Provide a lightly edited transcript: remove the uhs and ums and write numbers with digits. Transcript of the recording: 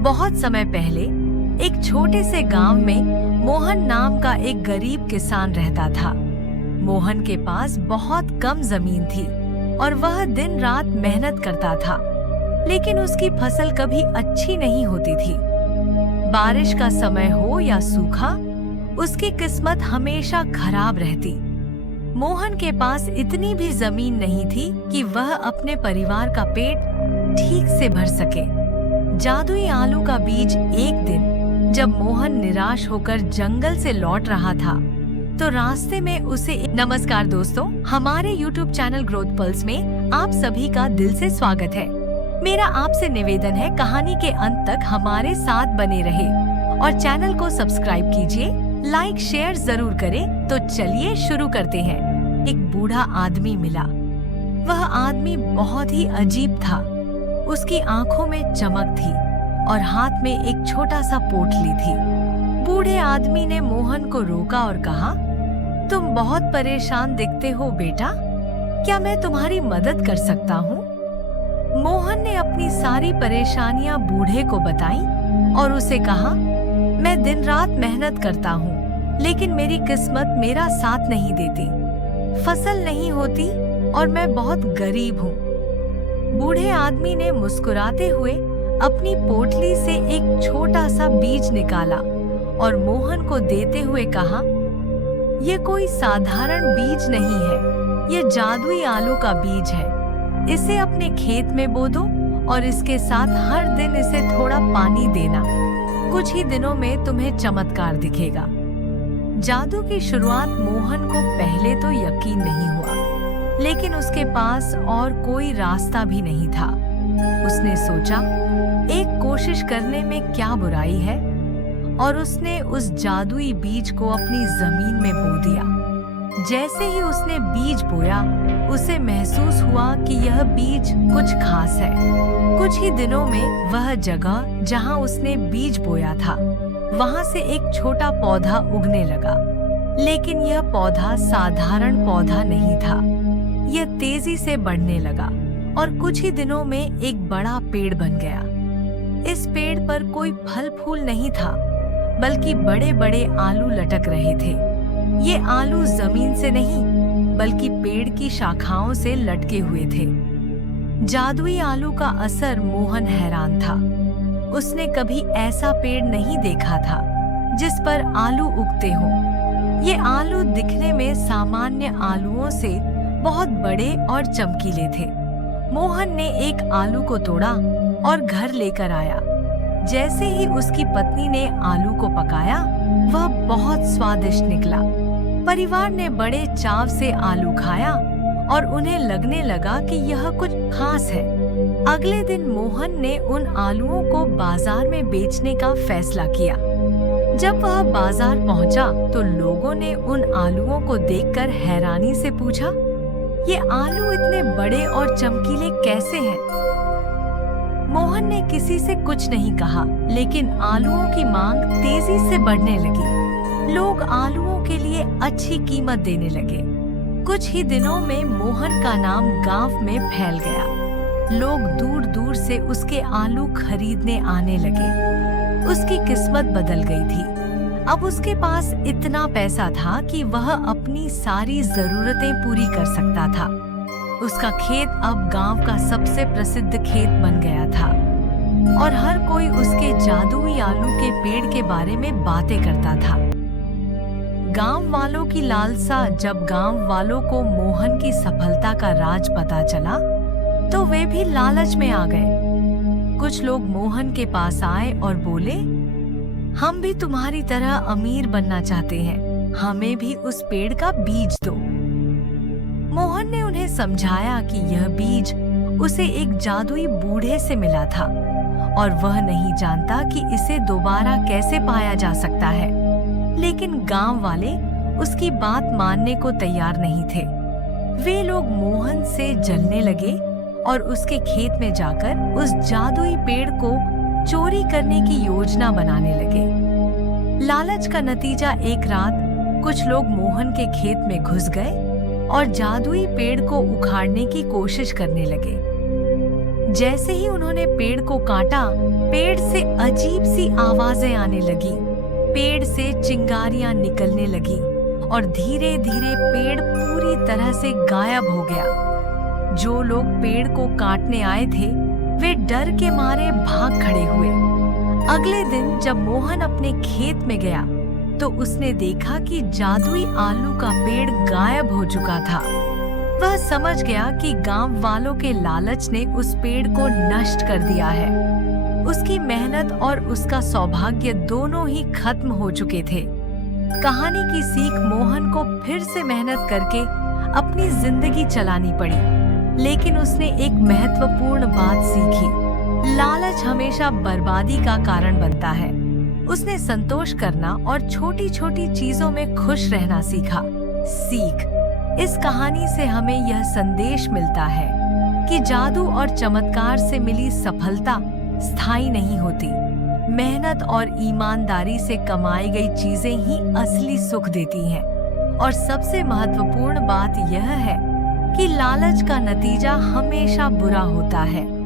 बहुत समय पहले एक छोटे से गांव में मोहन नाम का एक गरीब किसान रहता था। मोहन के पास बहुत कम जमीन थी और वह दिन रात मेहनत करता था, लेकिन उसकी फसल कभी अच्छी नहीं होती थी। बारिश का समय हो या सूखा, उसकी किस्मत हमेशा खराब रहती। मोहन के पास इतनी भी जमीन नहीं थी कि वह अपने परिवार का पेट ठीक से भर सके। जादुई आलू का बीज एक दिन जब मोहन निराश होकर जंगल से लौट रहा था, तो रास्ते में उसे नमस्कार दोस्तों, हमारे YouTube चैनल ग्रोथ पल्स में आप सभी का दिल से स्वागत है। मेरा आपसे निवेदन है, कहानी के अंत तक हमारे साथ बने रहे और चैनल को सब्सक्राइब कीजिए, लाइक शेयर जरूर करें। तो चलिए शुरू करते हैं। एक बूढ़ा आदमी मिला। वह आदमी बहुत ही अजीब था। उसकी आंखों में चमक थी और हाथ में एक छोटा सा पोटली थी। बूढ़े आदमी ने मोहन को रोका और कहा, तुम बहुत परेशान दिखते हो बेटा, क्या मैं तुम्हारी मदद कर सकता हूँ? मोहन ने अपनी सारी परेशानियां बूढ़े को बताई और उसे कहा, मैं दिन रात मेहनत करता हूँ, लेकिन मेरी किस्मत मेरा साथ नहीं देती। फसल नहीं होती और मैं बहुत गरीब हूँ। बूढ़े आदमी ने मुस्कुराते हुए अपनी पोटली से एक छोटा सा बीज निकाला और मोहन को देते हुए कहा, यह कोई साधारण बीज नहीं है, यह जादुई आलू का बीज है। इसे अपने खेत में बो दो और इसके साथ हर दिन इसे थोड़ा पानी देना। कुछ ही दिनों में तुम्हें चमत्कार दिखेगा। जादू की शुरुआत मोहन को पहले तो यकीन नहीं हुआ, लेकिन उसके पास और कोई रास्ता भी नहीं था। उसने सोचा, एक कोशिश करने में क्या बुराई है, और उसने उस जादुई बीज को अपनी जमीन में बो दिया। जैसे ही उसने बीज बोया, उसे महसूस हुआ कि यह बीज कुछ खास है। कुछ ही दिनों में वह जगह जहां उसने बीज बोया था, वहां से एक छोटा पौधा उगने लगा। लेकिन यह पौधा साधारण पौधा नहीं था। यह तेजी से बढ़ने लगा और कुछ ही दिनों में एक बड़ा पेड़ बन गया। इस पेड़ पर कोई फल फूल नहीं था, बल्कि बड़े बड़े आलू लटक रहे थे। ये आलू जमीन से नहीं, बल्कि पेड़ की शाखाओं से लटके हुए थे। जादुई आलू का असर मोहन हैरान था। उसने कभी ऐसा पेड़ नहीं देखा था जिस पर आलू उगते हों। ये आलू दिखने में सामान्य आलूओं से बहुत बड़े और चमकीले थे। मोहन ने एक आलू को तोड़ा और घर लेकर आया। जैसे ही उसकी पत्नी ने आलू को पकाया, वह बहुत स्वादिष्ट निकला। परिवार ने बड़े चाव से आलू खाया और उन्हें लगने लगा कि यह कुछ खास है। अगले दिन मोहन ने उन आलूओं को बाजार में बेचने का फैसला किया। जब वह बाजार पहुंचा, तो लोगों ने उन आलूओं को देखकर हैरानी से पूछा, ये आलू इतने बड़े और चमकीले कैसे हैं? मोहन ने किसी से कुछ नहीं कहा, लेकिन आलूओं की मांग तेजी से बढ़ने लगी। लोग आलूओं के लिए अच्छी कीमत देने लगे। कुछ ही दिनों में मोहन का नाम गांव में फैल गया। लोग दूर दूर से उसके आलू खरीदने आने लगे। उसकी किस्मत बदल गई थी। अब उसके पास इतना पैसा था कि वह अपनी सारी जरूरतें पूरी कर सकता था। उसका खेत अब गांव का सबसे प्रसिद्ध खेत बन गया था और हर कोई उसके जादुई आलू के पेड़ के बारे में बातें करता था। गांव वालों की लालसा जब गांव वालों को मोहन की सफलता का राज पता चला, तो वे भी लालच में आ गए। कुछ लोग मोहन के पास आए और बोले, हम भी तुम्हारी तरह अमीर बनना चाहते हैं, हमें भी उस पेड़ का बीज दो। मोहन ने उन्हें समझाया कि यह बीज उसे एक जादुई बूढ़े से मिला था और वह नहीं जानता कि इसे दोबारा कैसे पाया जा सकता है। लेकिन गांव वाले उसकी बात मानने को तैयार नहीं थे। वे लोग मोहन से जलने लगे और उसके खेत में जाकर उस जादुई पेड़ को चोरी करने की योजना बनाने लगे। लालच का नतीजा, एक रात कुछ लोग मोहन के खेत में घुस गए और जादुई पेड़ को उखाड़ने की कोशिश करने लगे। जैसे ही उन्होंने पेड़ को काटा, पेड़ से अजीब सी आवाजें आने लगी, पेड़ से चिंगारियां निकलने लगी और धीरे धीरे पेड़ पूरी तरह से गायब हो गया। जो लोग पेड़ को काटने आए थे वे डर के मारे भाग खड़े हुए। अगले दिन जब मोहन अपने खेत में गया तो उसने देखा कि जादुई आलू का पेड़ गायब हो चुका था। वह समझ गया कि गांव वालों के लालच ने उस पेड़ को नष्ट कर दिया है। उसकी मेहनत और उसका सौभाग्य दोनों ही खत्म हो चुके थे। कहानी की सीख मोहन को फिर से मेहनत करके अपनी जिंदगी चलानी पड़ी, लेकिन उसने एक महत्वपूर्ण बात सीखी। लालच हमेशा बर्बादी का कारण बनता है। उसने संतोष करना और छोटी छोटी चीजों में खुश रहना सीखा। सीख: इस कहानी से हमें यह संदेश मिलता है कि जादू और चमत्कार से मिली सफलता स्थायी नहीं होती। मेहनत और ईमानदारी से कमाई गई चीजें ही असली सुख देती हैं। और सबसे महत्वपूर्ण बात यह है कि लालच का नतीजा हमेशा बुरा होता है।